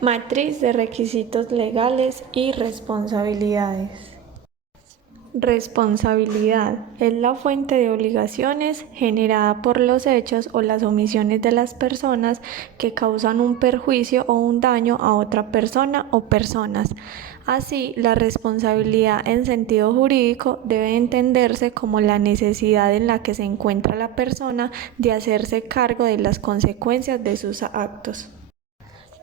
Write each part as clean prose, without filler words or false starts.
Matriz de requisitos legales y responsabilidades. Responsabilidad es la fuente de obligaciones generada por los hechos o las omisiones de las personas que causan un perjuicio o un daño a otra persona o personas. Así, la responsabilidad en sentido jurídico debe entenderse como la necesidad en la que se encuentra la persona de hacerse cargo de las consecuencias de sus actos.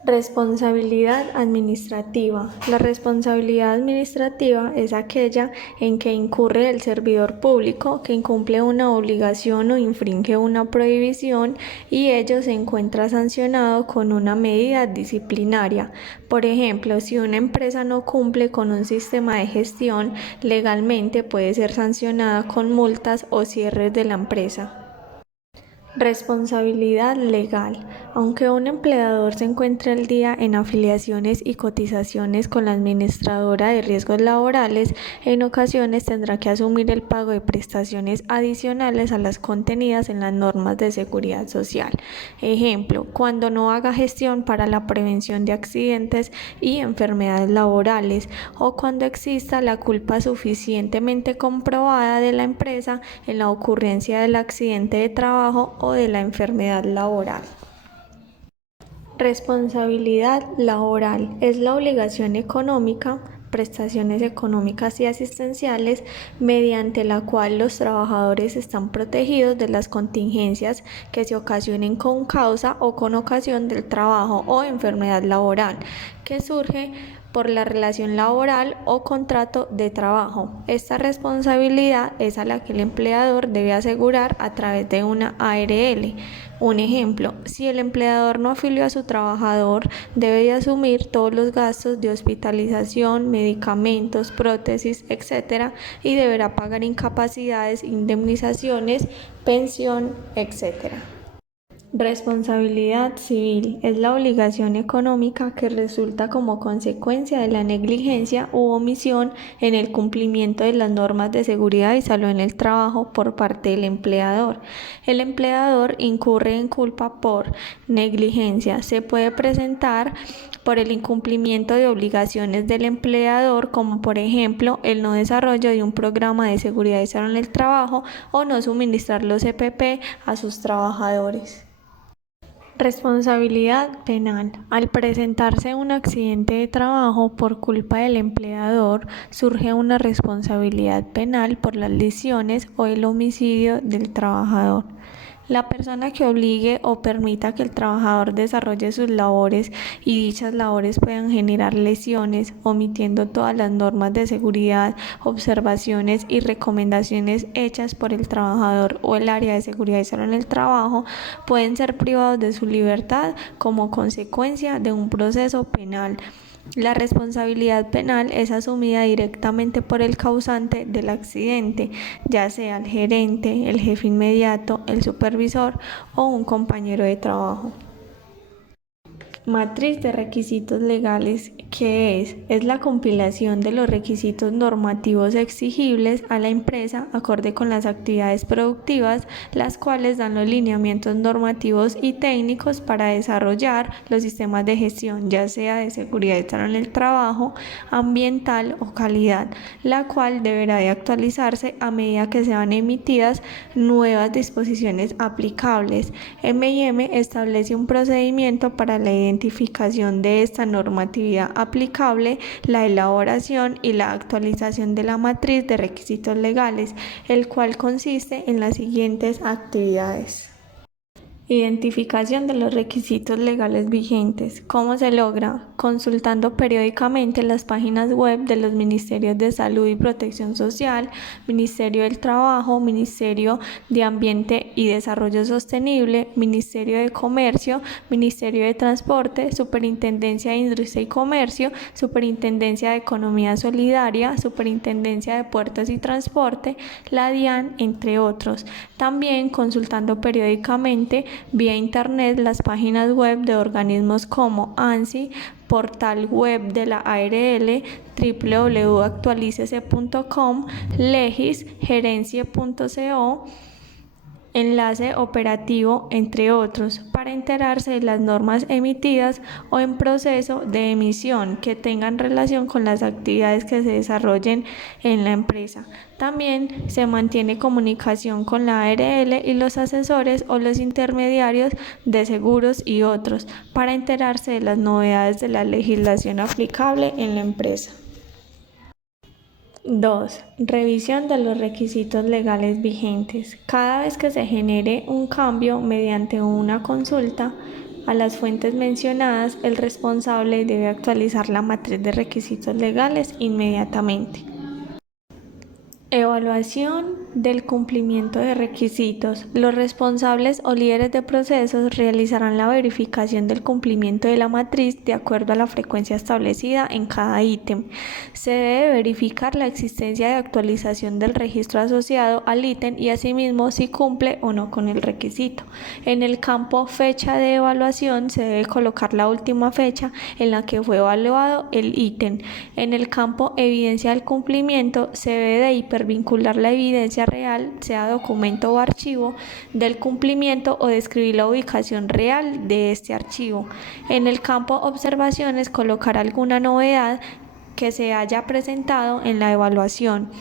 Responsabilidad administrativa. La responsabilidad administrativa es aquella en que incurre el servidor público que incumple una obligación o infringe una prohibición y ello se encuentra sancionado con una medida disciplinaria. Por ejemplo, si una empresa no cumple con un sistema de gestión, legalmente puede ser sancionada con multas o cierres de la empresa. Responsabilidad legal. Aunque un empleador se encuentre al día en afiliaciones y cotizaciones con la administradora de riesgos laborales, en ocasiones tendrá que asumir el pago de prestaciones adicionales a las contenidas en las normas de seguridad social. Ejemplo, cuando no haga gestión para la prevención de accidentes y enfermedades laborales o cuando exista la culpa suficientemente comprobada de la empresa en la ocurrencia del accidente de trabajo o de la enfermedad laboral. Responsabilidad laboral es la obligación económica, prestaciones económicas y asistenciales mediante la cual los trabajadores están protegidos de las contingencias que se ocasionen con causa o con ocasión del trabajo o enfermedad laboral que surge por la relación laboral o contrato de trabajo. Esta responsabilidad es a la que el empleador debe asegurar a través de una ARL. Un ejemplo, si el empleador no afilió a su trabajador, debe de asumir todos los gastos de hospitalización, medicamentos, prótesis, etc. y deberá pagar incapacidades, indemnizaciones, pensión, etc. Responsabilidad civil es la obligación económica que resulta como consecuencia de la negligencia u omisión en el cumplimiento de las normas de seguridad y salud en el trabajo por parte del empleador. El empleador incurre en culpa por negligencia. Se puede presentar por el incumplimiento de obligaciones del empleador, como por ejemplo el no desarrollo de un programa de seguridad y salud en el trabajo o no suministrar los EPP a sus trabajadores. Responsabilidad penal. Al presentarse un accidente de trabajo por culpa del empleador, surge una responsabilidad penal por las lesiones o el homicidio del trabajador. La persona que obligue o permita que el trabajador desarrolle sus labores y dichas labores puedan generar lesiones, omitiendo todas las normas de seguridad, observaciones y recomendaciones hechas por el trabajador o el área de seguridad y salud en el trabajo, pueden ser privados de su libertad como consecuencia de un proceso penal. La responsabilidad penal es asumida directamente por el causante del accidente, ya sea el gerente, el jefe inmediato, el supervisor o un compañero de trabajo. Matriz de requisitos legales, ¿qué es? Es la compilación de los requisitos normativos exigibles a la empresa acorde con las actividades productivas, las cuales dan los lineamientos normativos y técnicos para desarrollar los sistemas de gestión, ya sea de seguridad y salud en el trabajo, ambiental o calidad, la cual deberá de actualizarse a medida que sean emitidas nuevas disposiciones aplicables. M&M establece un procedimiento para la identificación de esta normatividad aplicable, la elaboración y la actualización de la matriz de requisitos legales, el cual consiste en las siguientes actividades. Identificación de los requisitos legales vigentes. ¿Cómo se logra? Consultando periódicamente las páginas web de los Ministerios de Salud y Protección Social, Ministerio del Trabajo, Ministerio de Ambiente y Desarrollo Sostenible, Ministerio de Comercio, Ministerio de Transporte, Superintendencia de Industria y Comercio, Superintendencia de Economía Solidaria, Superintendencia de Puertos y Transporte, la DIAN, entre otros. También consultando periódicamente vía internet las páginas web de organismos como ANSI, portal web de la ARL, www.actualicese.com, legis, gerencie.co, enlace operativo, entre otros, para enterarse de las normas emitidas o en proceso de emisión que tengan relación con las actividades que se desarrollen en la empresa. También se mantiene comunicación con la ARL y los asesores o los intermediarios de seguros y otros para enterarse de las novedades de la legislación aplicable en la empresa. 2. Revisión de los requisitos legales vigentes. Cada vez que se genere un cambio mediante una consulta a las fuentes mencionadas, el responsable debe actualizar la matriz de requisitos legales inmediatamente. Evaluación del cumplimiento de requisitos. Los responsables o líderes de procesos realizarán la verificación del cumplimiento de la matriz de acuerdo a la frecuencia establecida en cada ítem. Se debe verificar la existencia de actualización del registro asociado al ítem y asimismo si cumple o no con el requisito. En el campo fecha de evaluación se debe colocar la última fecha en la que fue evaluado el ítem. En el campo evidencia del cumplimiento se debe de hipervincular la evidencia real, sea documento o archivo, del cumplimiento o describir la ubicación real de este archivo. En el campo observaciones colocar alguna novedad que se haya presentado en la evaluación.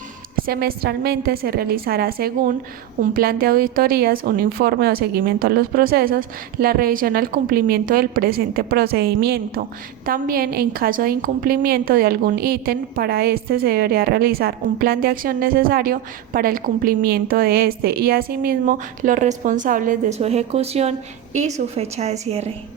Semestralmente se realizará según un plan de auditorías, un informe o seguimiento a los procesos, la revisión al cumplimiento del presente procedimiento. También en caso de incumplimiento de algún ítem, para este se debería realizar un plan de acción necesario para el cumplimiento de este y asimismo los responsables de su ejecución y su fecha de cierre.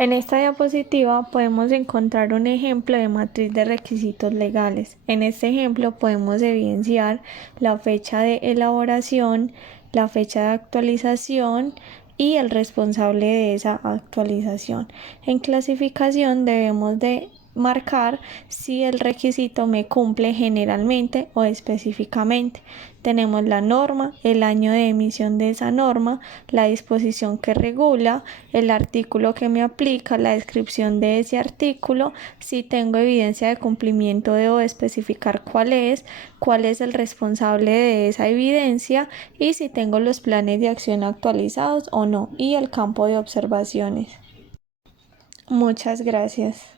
En esta diapositiva podemos encontrar un ejemplo de matriz de requisitos legales. En este ejemplo podemos evidenciar la fecha de elaboración, la fecha de actualización y el responsable de esa actualización. En clasificación debemos de marcar si el requisito me cumple generalmente o específicamente. Tenemos la norma, el año de emisión de esa norma, la disposición que regula, el artículo que me aplica, la descripción de ese artículo. Si tengo evidencia de cumplimiento debo especificar cuál es el responsable de esa evidencia y si tengo los planes de acción actualizados o no y el campo de observaciones. Muchas gracias.